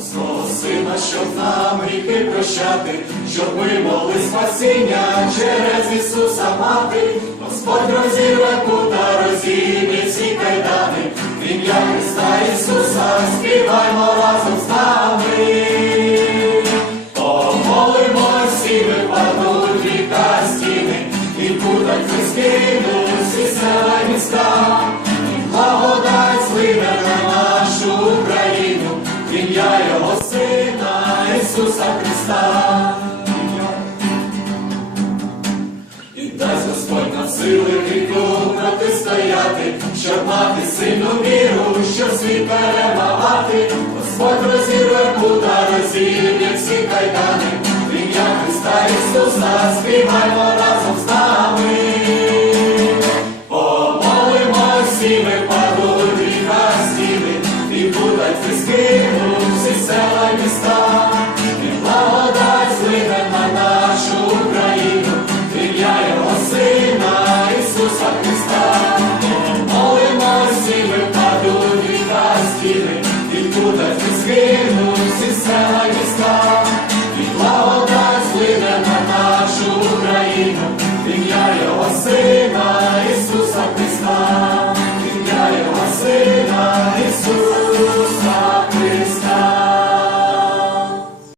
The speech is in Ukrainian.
свого сина, щоб нам гріхи прощати, щоб ми могли спасіння через Ісуса мати. Господь розірве пута, розіб'є всі кайдани, ім'я Христа Ісуса співаймо разом з нами. Помолимось і випадуть віка стіни, і путать скинуть всі села міста, Ісуса Христа. І дасть Господь нам сили віку стояти, щоб мати сильну віру, щоб світ перемагати, Господь розірве пута розірве всі кайдани, в ім'я Христа Ісуса співаймо разом з нами, помолимо всі ми. згинуть села міста, і благодать злине на нашу Україну.